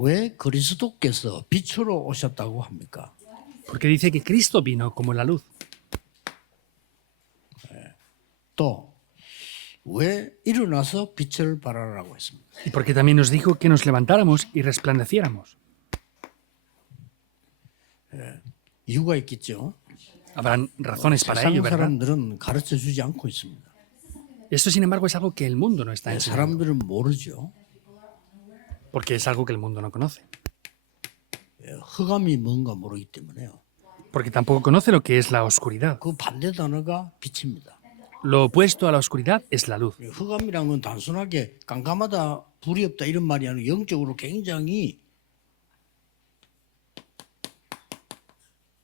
왜 그리스도께서 빛으로 오셨다고 합니까? Porque dice que Cristo vino como la luz. 또 왜 일어나서 빛을 발하라고 했습니까? Y porque también nos dijo que nos levantáramos y resplandeciéramos. 이유가 있겠죠. Habrán razones para 세상 ello, ¿verdad? 사람들은 가르쳐 주지 않고 있습니다. Esto, sin embargo, es algo que el mundo no está enseñando. 사람들은 모르죠. Porque es algo que el mundo no conoce. 흑암이 뭔가 모르기 때문에요. Porque tampoco conoce lo que es la oscuridad. 그 반대 단어가 빛입니다. Lo opuesto a la oscuridad es la luz. 흑암이란 건 단순하게 깜깜하다, 불이 없다 이런 말이 아니고 영적으로 굉장히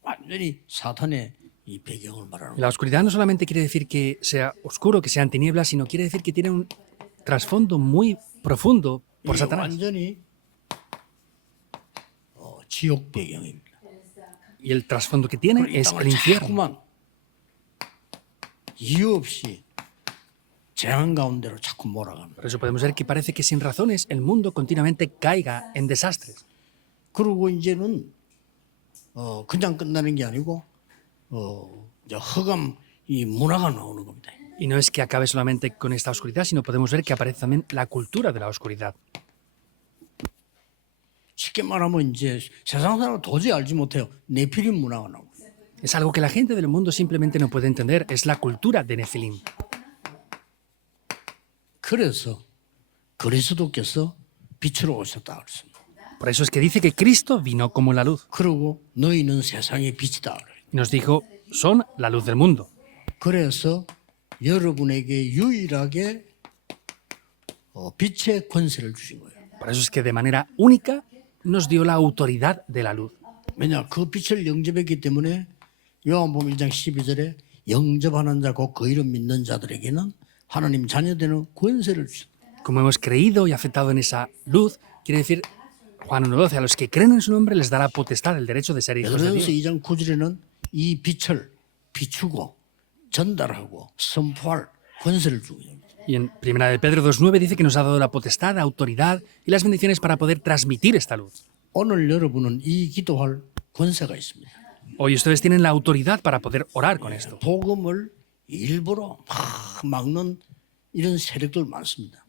완전히 사탄의 이 배경을 말하는 La oscuridad no solamente quiere decir que sea oscuro, que sean tinieblas, sino quiere decir que tiene un trasfondo muy profundo por 이게 Satanás. 완전히 지옥 배경입니다. Y el trasfondo que tiene 이 es 땅을 el infierno. 자꾸만 이유 없이 재앙 가운데로 자꾸 몰아갑니다. Por eso podemos ver que parece que sin razones el mundo continuamente caiga en desastres. 그리고 이제는 그냥 끝나는 게 아니고 이제 흑암 이 문화가 나오는 겁니다. Y no es que acabe solamente con esta oscuridad, sino podemos ver que aparece también la cultura de la oscuridad. 쉽게 말하면 이제 세상 사람은 도저히 알지 못해요. 네피림 문화가 나옵니다. Es algo que la gente del mundo simplemente no puede entender, es la cultura de Nefilim. 그래서 그리스도께서 빛으로 오셨다 그랬습니다. Por eso es que dice que Cristo vino como la luz. 그리고 너희는 세상의 빛이다 그래요. Y nos dijo, son la luz del mundo. 그래서 여러분에게 유일하게 빛의 권세를 주신 거예요. Por eso es que de manera única nos dio la autoridad de la luz. 왜냐 그 빛을 영접했기 때문에 요한복음 1장 12절에 영접하는 자 곧 그 이름 믿는 자들에게는 하나님 자녀되는 권세를 주셨다. Como hemos creído y aceptado en esa luz, quiere decir Juan 1.12, a los que creen en su nombre les dará potestad, el derecho de ser hijos de 베드로전서 Dios. 2장 9절에는 이 빛을 비추고 전달하고 선포할 권세를 주고 있습니다. Y en 1 de Pedro 2.9 dice que nos ha dado la potestad, autoridad y las bendiciones para poder transmitir esta luz. 오늘 여러분은 이 기도할 권세가 있습니다. Hoy ustedes tienen la autoridad para poder orar con esto. 복음을 일부러 막 막는 이런 세력들 많습니다.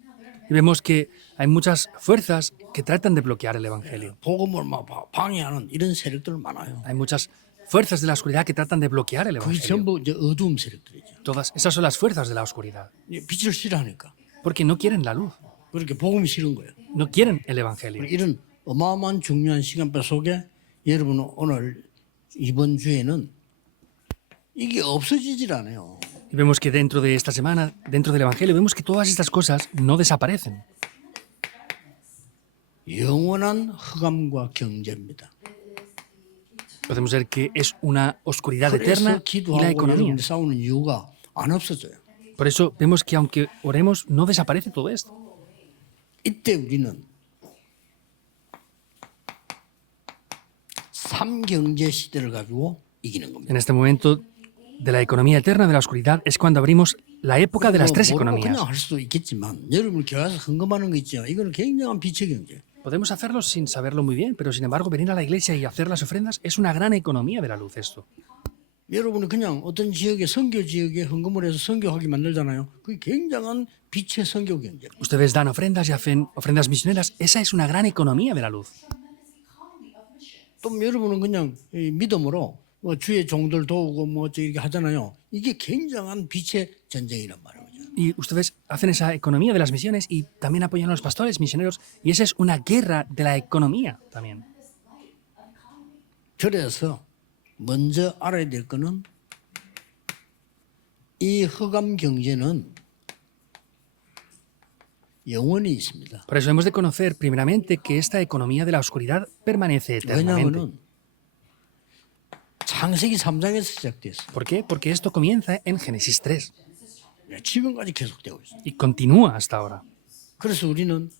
Y vemos que hay muchas fuerzas que tratan de bloquear el Evangelio. 복음을 막 방해하는 이런 세력들 많아요. Hay muchas fuerzas de la oscuridad que tratan de bloquear el 그게 Evangelio. 전부 이제 어두움 세력들이죠. Todas esas son las fuerzas de la oscuridad. 빛을 싫어하니까. Porque no quieren la luz, 그렇게 복음이 싫은 거예요. no quieren el Evangelio. 이런 어마어마한 중요한 시간표 속에 여러분은 오늘 이번 주에는 이게 없어지질 않아요. Y vemos que dentro de esta semana, dentro del Evangelio, vemos que todas estas cosas no desaparecen. 영원한 흑암과 경제입니다. Podemos ver que es una oscuridad 그래서 eterna y la 기도하고 economía. 여러분이 싸우는 이유가 안 없어져요. Por eso vemos que aunque oremos, no desaparece todo esto. 이때 우리는 삼경제 시대를 가지고 이기는 겁니다. En este momento de la economía eterna de la oscuridad es cuando abrimos la época de las tres 모르고 economías. 그냥 할 수도 있겠지만 여러분 교회에서 헌금하는 거 있죠. 이거는 굉장한 빛의 경제. Podemos hacerlo sin saberlo muy bien, pero sin embargo venir a la iglesia y hacer las ofrendas es una gran economía de la luz esto. 여러분은 그냥 어떤 지역에 선교 지역에 헌금을 해서 선교하게 만들잖아요. 그게 굉장한 빛의 선교 경제. Ustedes dan ofrendas y hacen ofrendas misioneras, esa es una gran economía de la luz. 또 여러분은 그냥 이 믿음으로 뭐 주의 종들 도우고 뭐 이렇게 하잖아요. 이게 굉장한 빛의 전쟁이란 말이에요. Y ustedes hacen esa economía de las misiones y también apoyan a los pastores misioneros y esa es una guerra de la economía también. 그래서 먼저 알아야 될 거는 이 흑암 경제는 영원히 있습니다. Por eso hemos de conocer primeramente que esta economía de la oscuridad permanece eternamente. 왜냐하면 창세기 3장에서 시작됐어요. ¿Por qué? Porque esto comienza en Génesis 3 지금까지 계속되고 있어요. y continúa hasta ahora. 그래서 우리는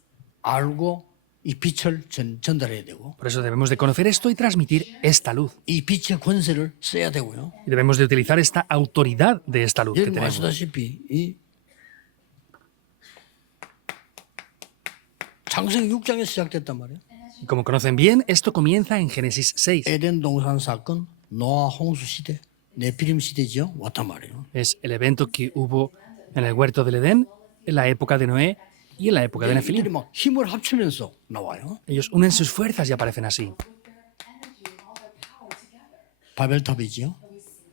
알고 이 빛을 전달해야 되고 Por eso debemos de conocer esto y transmitir esta luz. 이 빛의 권세를 써야 되고요. Y debemos de utilizar esta autoridad de esta luz que 여러분 tenemos. 아시다시피 이 창세기 6장에서 시작됐단 말이에요. Y como conocen bien, esto comienza en Génesis 6. 에덴 동산 사건, 노아 홍수 시대, 네피림 시대죠. 왔단 말이에요. Es el evento que hubo en el huerto del Edén, en la época de Noé y en la época de 이들이 Nefilim. 막 힘을 합치면서 나와요. Ellos unen sus fuerzas y aparecen así. 바벨탑이죠.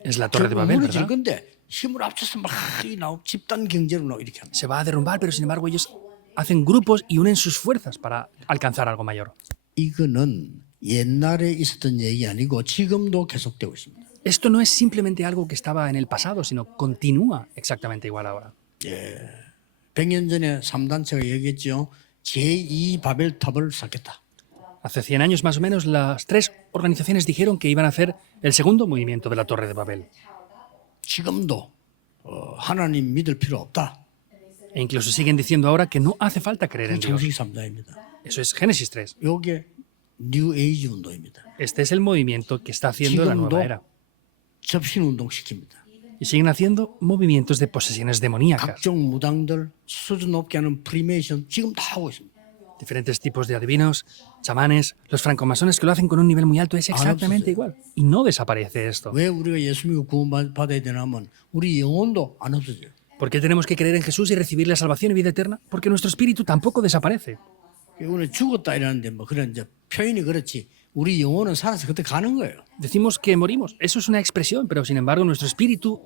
Es la torre de 결국 Babel, 무너질 ¿verdad? 건데 힘을 합쳐서 막 나오고 집단 경제로 나오고 이렇게 합니다. Se va a derrumbar, pero sin embargo ellos hacen grupos y unen sus fuerzas para alcanzar algo mayor. 이거는 옛날에 있었던 얘기 아니고 지금도 계속되고 있습니다. Esto no es simplemente algo que estaba en el pasado, sino continúa exactamente igual ahora. 100년 전에 3단체가 얘기했죠. 제2 바벨탑을 쌓겠다. Hace 100 años más o menos, las tres organizaciones dijeron que iban a hacer el segundo movimiento de la Torre de Babel. 지금도 하나님 믿을 필요 없다. E incluso siguen diciendo ahora que no hace falta creer en 그 Dios. 정식 3자입니다. Eso es Génesis 3. 이게 뉴 에이지 운동입니다. Este es el movimiento que está haciendo la nueva era. 접신 운동 시킵니다. Y siguen haciendo movimientos de posesiones demoníacas. 각종 무당들 수준 높게 하는 프리메이션 지금 다 하고 있습니다. Diferentes tipos de adivinos, chamanes, los francomasones que lo hacen con un nivel muy alto es exactamente igual. Y no desaparece esto. 왜 우리가 예수 믿고 구원받아야 되냐면 우리 영혼도 안 없어져요. ¿Por qué tenemos que creer en Jesús y recibir la salvación y vida eterna? Porque nuestro espíritu tampoco desaparece. 우리 죽었다 이러는데 뭐 그런 이제 표현이 그렇지 우리 영혼은 살아서 그때 가는 거예요. Decimos que morimos. Eso es una expresión, pero sin embargo nuestro espíritu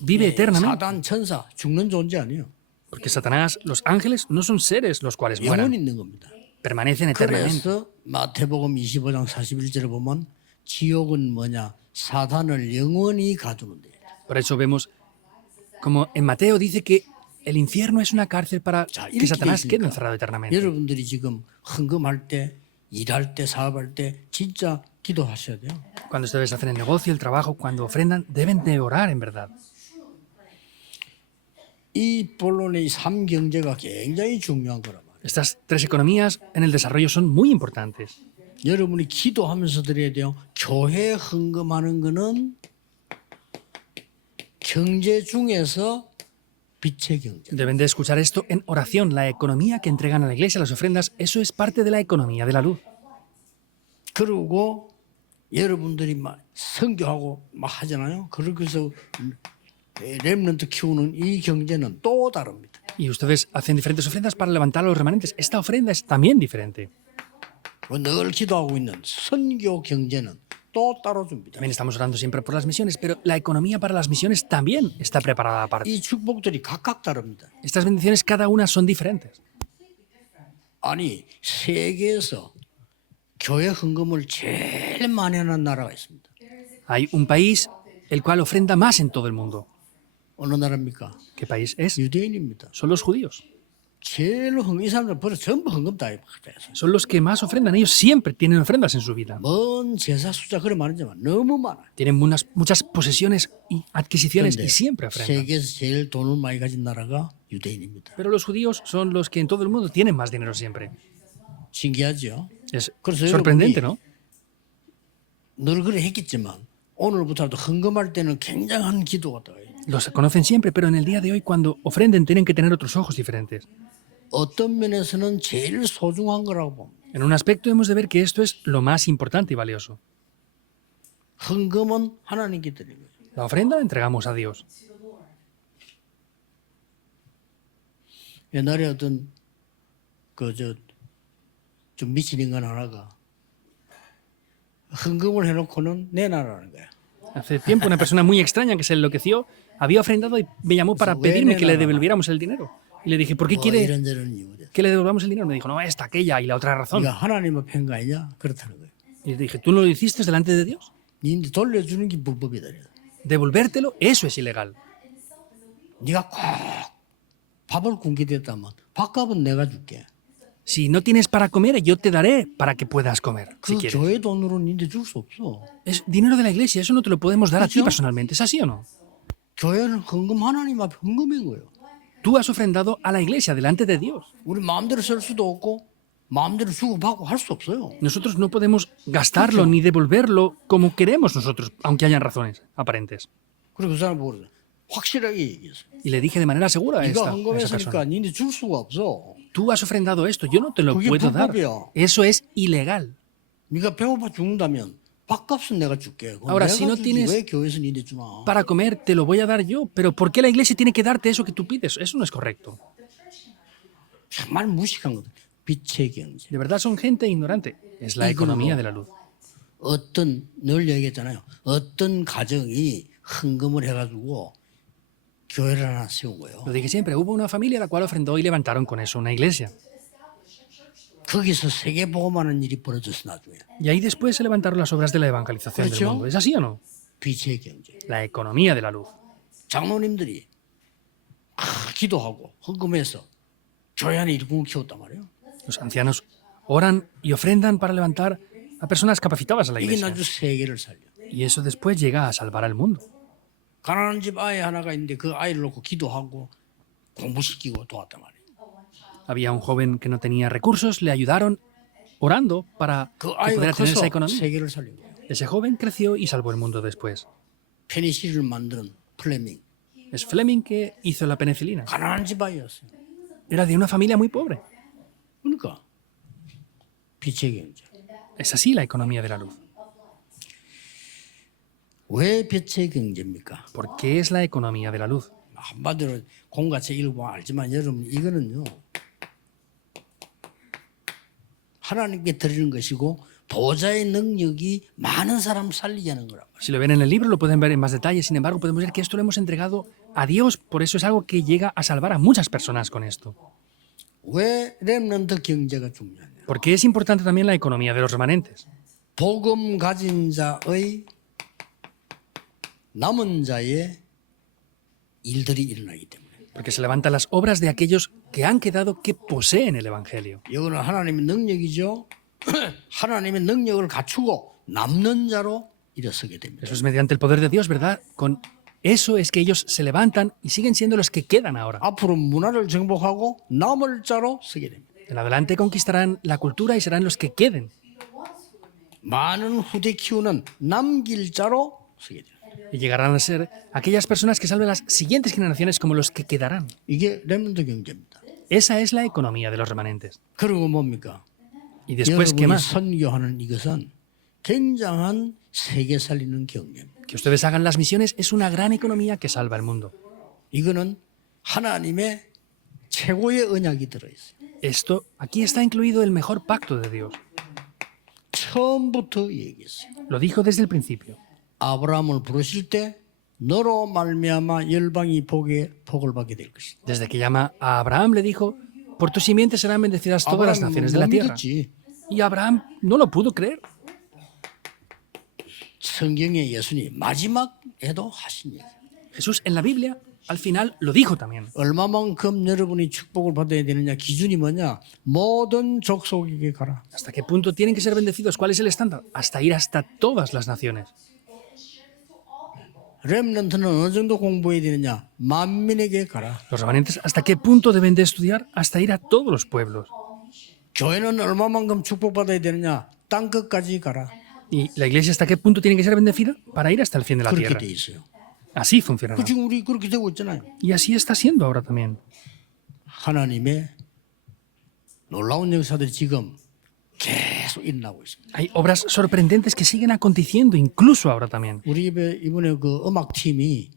vive eternamente. 사단 천사 죽는 존재 아니에요. Porque Satanás, los ángeles, no son seres los cuales 영혼 mueran. 있는 겁니다. Permanecen eternamente. 그래서 마태복음 25장 41절에 보면 지옥은 뭐냐? 사단을 영원히 가두는데. Por eso vemos como en Mateo dice que el infierno es una cárcel para 자, que 이렇게 돼 Satanás quede 있으니까 encerrado eternamente. 여러분들이 지금 헌금할 때, 일할 때, 사업할 때 진짜 기도하셔야 돼요. Cuando ustedes hacen el negocio, el trabajo, cuando ofrendan, deben de orar en verdad. 이 본론의 삼경제가 굉장히 중요한 거란 말이에요. Estas tres economías en el desarrollo son muy importantes. 여러분이 기도하면서 드려야 돼요. 교회 헌금하는 거는 경제 중에서 빛의 경제. Deben de escuchar esto en oración. La economía que entregan a la iglesia, las ofrendas, eso es parte de la economía de la luz. 그리고 여러분들이 막 선교하고 막 하잖아요. 그래서 렘넌트 키우는 이 경제는 또 다릅니다. Y ustedes hacen diferentes ofrendas para levantar a los remanentes. Esta ofrenda es también diferente. 늘 기도하고 있는 선교 경제는 또 따로 줍니다. También estamos orando siempre por las misiones, pero la economía para las misiones también está preparada aparte. 이 축복들이 각각 다릅니다. Estas bendiciones cada una son diferentes. 아니 세계에서 교회 헌금을 제일 많이 하는 나라가 있습니다. Hay un país el cual ofrenda más en todo el mundo. 어느 나라입니까? ¿Qué país es? 유대인입니다. Son los judíos. 제일 헌금 이 사람들 벌써 전부 헌금 다 해요. Son los que más ofrendan. Ellos siempre tienen ofrendas en su vida. 먼 제사 숫자 그래 많은지만 너무 많아. Tienen muchas posesiones y adquisiciones 그런데 y siempre ofrendan. 세계에서 제일 돈을 많이 가진 나라가 유대인입니다. Pero los judíos son los que en todo el mundo tienen más dinero siempre. 신기하죠? Es 그래서 sorprendente, 여러분이 ¿no? 늘 그래 했겠지만 오늘부터라도 헌금할 때는 굉장한 기도가 들어요. Los conocen siempre, pero en el día de hoy, cuando ofrenden, tienen que tener otros ojos diferentes. 어떤 면에서는 제일 소중한 거라고 봅니다. En un aspecto hemos de ver que esto es lo más importante y valioso. 헌금은 하나님께 드리는 거예요. La ofrenda la entregamos a Dios. 옛날에 어떤 좀 미친 인간 하나가 헌금을 해놓고는 내놔라는 거야. Hace tiempo una persona muy extraña que se enloqueció había ofrendado y me llamó para pedirme que le devolviéramos el dinero. Y le dije, ¿por qué 뭐 quiere 이런저런 이유래. que le devolvamos el dinero? Me dijo, no, esta, aquella y la otra razón. 네가 하나님 앞에 한 거 아니냐? 그렇다는 거예요. Y le dije, ¿tú no lo hiciste delante de Dios? 니한테 돌려주는 게 불법이다. Devolvértelo, eso es ilegal. 네가 꼭 밥을 굶게 됐다면 밥값은 내가 줄게. Si no tienes para comer, yo te daré para que puedas comer, si 그 quieres. 교회 돈으로 니한테 줄 수 없어. Es dinero de la iglesia, eso no te lo podemos dar a ti ¿Eso? personalmente, ¿es así o no? 교회는 헌금 하나님 앞에 헌금인 거예요. Tú has ofrendado a la iglesia delante de Dios. 우리 마음대로 쓸 수도 없고 마음대로 주고 받고 할 수 없어요. Nosotros no podemos gastarlo ni devolverlo como queremos nosotros, aunque hayan razones aparentes. 그리고 그 사람 보고 확실하게 얘기했어요. Y le dije de manera segura a 네가 esa persona. 헌금했으니까 니한테 줄 수가 없어. tú has ofrendado esto, yo no te lo 그게 puedo dar. 불법이야. Eso es ilegal. 네가 배고파 죽는다면 밥값은 내가 줄게. 그건 Ahora, 내가 si no 주지. tienes- 왜 교회에서 니네 주나? Para comer te lo voy a dar yo, pero ¿por qué la iglesia tiene que darte eso que tú pides? Eso no es correcto. 정말 무식한 거들. 빛의 경제. De verdad son gente ignorante. Es la economía de la luz. 늘 얘기했잖아요. 어떤 가정이 헌금을 해가지고 교회를 하나 세운 거예요. Lo dije siempre, hubo una familia la cual ofrendó y levantaron con eso una iglesia. 거기서 세계 복음하는 일이 벌어졌어 나중에. Y ahí después se levantaron las obras de la evangelización del ¿Correcto? mundo. ¿Es así o no? 빛의 경제. La economía de la luz. 장로님들이 기도하고 헌금해서 교회 안에 일꾼을 키웠단 말이에요. Los ancianos oran y ofrendan para levantar a personas capacitadas a la 이게 iglesia. 나중 세계를 살려. Y eso después llega a salvar al mundo. 가난한 집 아이 하나가 있는데 그 아이를 놓고 기도하고 공부시키고 도왔단 말이에요. Había un joven que no tenía recursos, le ayudaron orando para 그 que 아이가 pudiera tener esa 커서 economía. 세계를 살린 거예요. Ese joven creció y salvó el mundo después. 페니실린을 만드는 플레밍. Es Fleming que hizo la penicilina. 가난한 집 아이였어요. Era de una familia muy pobre. 그러니까 빛의 경제. Es así la economía de la luz. 왜 빛의 경제입니까? ¿Por qué es la economía de la luz? 한마디로 공과책 읽어보면 알지만 여러분 이거는요. 하나님께 드리는 것이고 보좌의 능력이 많은 사람 살리게 하는 거란 말이에요. Si lo ven en el libro lo pueden ver en más detalle. Sin embargo, podemos ver que esto lo hemos entregado a Dios. Por eso es algo que llega a salvar a muchas personas con esto. 왜 렘넌트 경제가 중요하냐? Porque es importante también la economía de los remanentes. 복음 가진 자의 남은 자의 일들이 일어나기 때문에. Porque se levantan las obras de aquellos que han quedado que poseen el Evangelio. 이거는 하나님의 능력이죠. 하나님의 능력을 갖추고 남는 자로 일어서게 됩니다. Eso es mediante el poder de Dios, ¿verdad? Con eso es que ellos se levantan y siguen siendo los que quedan ahora. 앞으로 문화를 정복하고 남을 자로 서게 됩니다. En adelante conquistarán la cultura y serán los que queden. 많은 후대 키우는 남길 자로 서게 됩니다. Y llegarán a ser aquellas personas que salven las siguientes generaciones como los que quedarán. 이게 렘넌트 경제입니다. Esa es la economía de los remanentes. 그리고 뭡니까? Y después, ¿qué 여러분이 más? 선교하는 이것은 굉장한 세계 살리는 경제입니다. Que ustedes hagan las misiones es una gran economía que salva el mundo. 이거는 하나님의 최고의 언약이 들어있어요. Esto, aquí está incluido el mejor pacto de Dios. 처음부터 얘기했어요. Lo dijo desde el principio. 아브라함을 부르실 때 너로 말미암아 열방이 복을 받게 될 것이다. Desde que llama a Abraham le dijo, por tu simiente serán bendecidas todas las naciones de la 못 tierra. 믿었지. Y Abraham no lo pudo creer. 성경에 예수님 마지막에도 하신 얘기. Jesús en la Biblia al final lo dijo también. 얼마만큼 여러분이 축복을 받아야 되느냐 기준이 뭐냐? 모든 족속에게 가라. ¿Hasta qué punto tienen que ser bendecidos? ¿Cuál es el estándar? Hasta ir hasta todas las naciones. 렘넌트는 어느 정도 공부해야 되느냐? 만민에게 가라. Los remanentes, ¿hasta qué punto deben de estudiar? Hasta ir a todos los pueblos. 교회는 얼마만큼 축복받아야 되느냐? 땅 끝까지 가라. ¿Y la iglesia hasta qué punto tiene que ser bendecida? Para ir hasta el fin de la 그렇게 tierra. 돼 있어요. Así funcionará. 그 지금 우리 그렇게 되고 있잖아요. Y así está siendo ahora también. 하나님의 놀라운 역사들이 지금 계속 일어나고 있습니다. Hay obras sorprendentes que siguen aconteciendo, incluso ahora también. 우리 집에 이번에 그 음악 팀이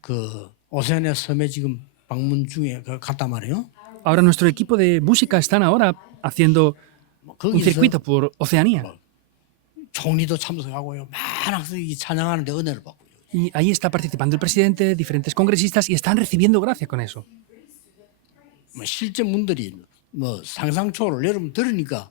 그 오세아니아 섬에 지금 방문 중에 갔단 말이에요. Ahora nuestro equipo de música están ahora haciendo un 거기서 circuito por Oceanía. 총리도 참석하고요. 많은 학생이 찬양하는데 은혜를 받고요. Y ahí está participando el presidente, diferentes congresistas y están recibiendo gracia con eso. 뭐 실제 분들이 뭐 상상 초월을 여러분 들으니까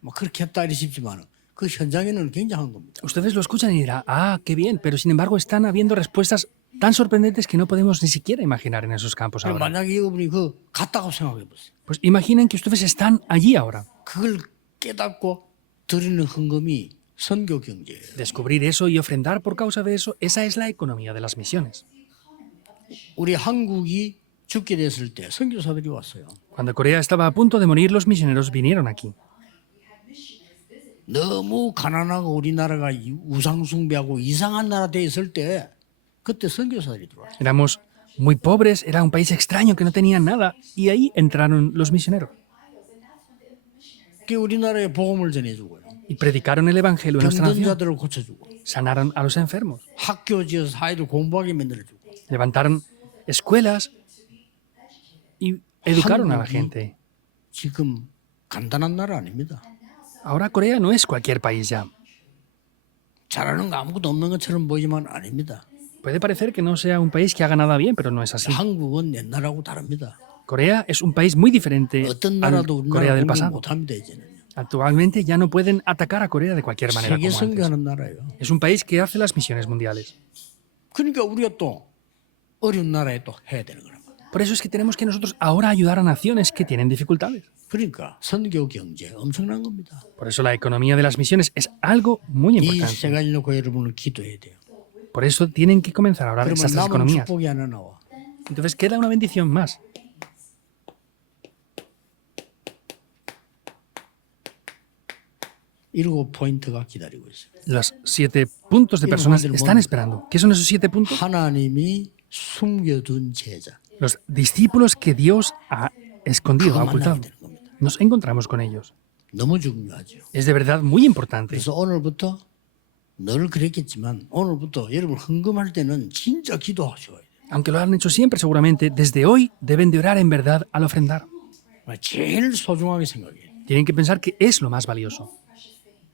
뭐 그렇게 했다 이러시지만 그 현장에는 굉장한 겁니다. Ustedes lo escuchan y dirán, ah, qué bien, pero sin embargo están habiendo respuestas tan sorprendentes que no podemos ni siquiera imaginar en esos campos ahora. 만약에 여러분이 그 갔다고 생각해 보세요. Pues imaginen que ustedes están allí ahora. 그걸 깨닫고 드리는 헌금이 선교 경제예요. Descubrir eso y ofrendar por causa de eso, esa es la economía de las misiones. 우리 한국이 죽게 됐을 때 선교사들이 왔어요. Cuando Corea estaba a punto de morir, los misioneros vinieron aquí. 너무 가난하고 우리나라가 우상숭배하고 이상한 나라 돼 있을 때 그때 선교사들이 들어왔어요. Éramos muy pobres, era un país extraño que no tenían nada, y ahí entraron los misioneros 그 우리나라에 복음을 전해주고요. y predicaron el evangelio en nuestra 병든 nación, 자들을 고쳐주고 sanaron a los enfermos, 학교 지어서 아이들 공부하게 만들어주고 levantaron escuelas y educaron a la gente. 지금 간단한 나라 아닙니다. Ahora Corea no es cualquier país ya. 잘하는 거 아무것도 없는 것처럼 보이지만 아닙니다. Puede parecer que no sea un país que haga nada bien, pero no es así. 한국은 옛날하고 다릅니다. Corea es un país muy diferente 어떤 a 나라도 Corea 우리나라 del 공격 pasado. 못합니다 이제는. Actualmente ya no pueden atacar a Corea de cualquier manera 세계 como antes. 선교하는 나라예요. Es un país que hace las misiones mundiales. 그러니까 우리가 또 어려운 나라에 또 해야 되는 거란 말이에요. Por eso es que tenemos que nosotros ahora ayudar a naciones que tienen dificultades. 그러니까 선교 경제 엄청난 겁니다. Por eso la economía de las misiones es algo muy 이 importante. 세 가지 놓고 여러분은 기도해야 돼요. Por eso tienen que comenzar a hablar de 그러면 esas tres 남은 economías. 축복이 하나 나와. Entonces queda una bendición más. 일곱 포인트가 기다리고 있어요. Los 7 puntos de personas están esperando. ¿Qué son esos 7 puntos? 하나님이 숨겨둔 제자. Los discípulos que Dios ha escondido, ha 그거 ocultado. 만나게 되는 겁니다. Nos encontramos con ellos. 너무 중요하죠. Es de verdad muy importante. 그래서 오늘부터 늘 그랬겠지만 오늘부터 여러분 헌금할 때는 진짜 기도하셔야 돼요. Aunque lo han hecho siempre, seguramente, desde hoy deben de orar en verdad al ofrendar. 제일 소중하게 생각해요. Tienen que pensar que es lo más valioso.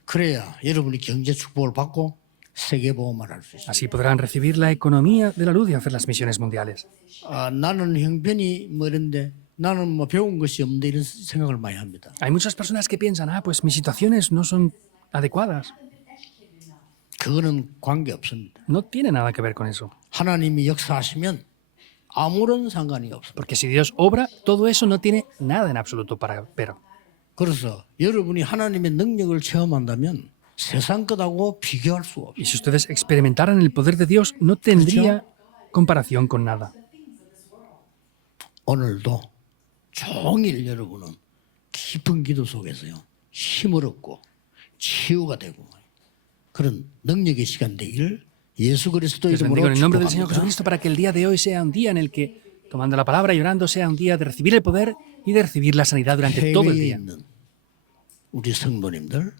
그래야 여러분이 경제 축복을 받고 세계 보험을 할 수 있어요. Así podrán recibir la economía de la luz y hacer las misiones mundiales. 나는 형편이 뭐 이런데 나는 뭐 배운 것이 없는데 이런 생각을 많이 합니다. Hay muchas personas que piensan, pues mis situaciones no son adecuadas. 그거는 관계 없습니다. No tiene nada que ver con eso. 하나님이 역사하시면 아무런 상관이 없습니다. Porque si Dios obra, todo eso no tiene nada en absoluto para ver. 그래서 여러분이 하나님의 능력을 체험한다면 세상 것하고 비교할 수 없어요. Y si ustedes experimentaran el poder de Dios, no tendría comparación con nada. 오늘도 종일 여러분은 깊은 기도 속에서요 힘을 얻고 치유가 되고 그런 능력의 시간 되기를 예수 그리스도 Les bendigo en 이름으로 el nombre del Señor 축복합니다. Jesucristo para que el día de hoy sea un día en el que, tomando la palabra y orando, sea un día de recibir el poder y de recibir la sanidad durante todo el 해외에 día. 있는 우리 성도님들,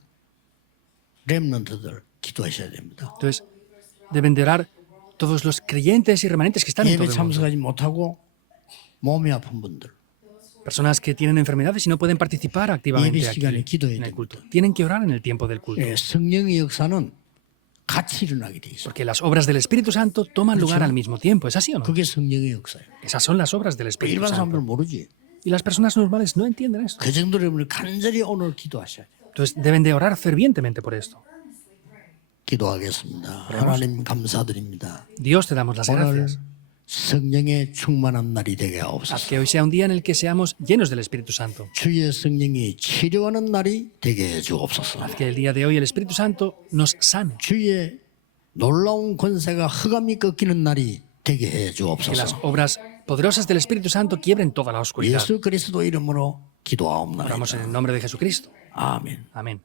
렘넌트들 기도하셔야 됩니다. Entonces, deben de orar todos los creyentes y remanentes que están en todo 예배 el mundo. 참석하지 못하고 몸이 아픈 분들 Personas que tienen enfermedades y no pueden participar activamente 예배 aquí 시간에 기도해야 en el 됩니다. culto. Tienen que orar en el tiempo del culto. 성령의 역사는 같이 일어나게 돼 있어요. Porque las obras del Espíritu Santo toman lugar al mismo tiempo. ¿Es así o no? 그게 성령의 역사예요. Esas son las obras del Espíritu 일반 Santo. 사람들은 모르지. Y las personas normales no entienden esto. 그 정도로 여러분이 간절히 오늘 기도하셔야 돼요. Entonces deben de orar fervientemente por esto. 기도하겠습니다. 하나님 감사드립니다. Dios, te damos las 오늘 gracias. 성령의 충만한 날이 되게 Haz 하옵소서. que hoy sea un día en el que seamos llenos del Espíritu Santo. 주의 성령이 치료하는 날이 되게 해 주옵소서. Haz que el día de hoy el Espíritu Santo nos sane. 주의 놀라운 권세가 흑암이 꺾이는 날이 되게 해 Que las 주옵소서. obras poderosas del Espíritu Santo quiebren toda la oscuridad. 예수 그리스도 이름으로 기도하옵나이다. Oramos en el nombre de Jesucristo. 아멘. Amén.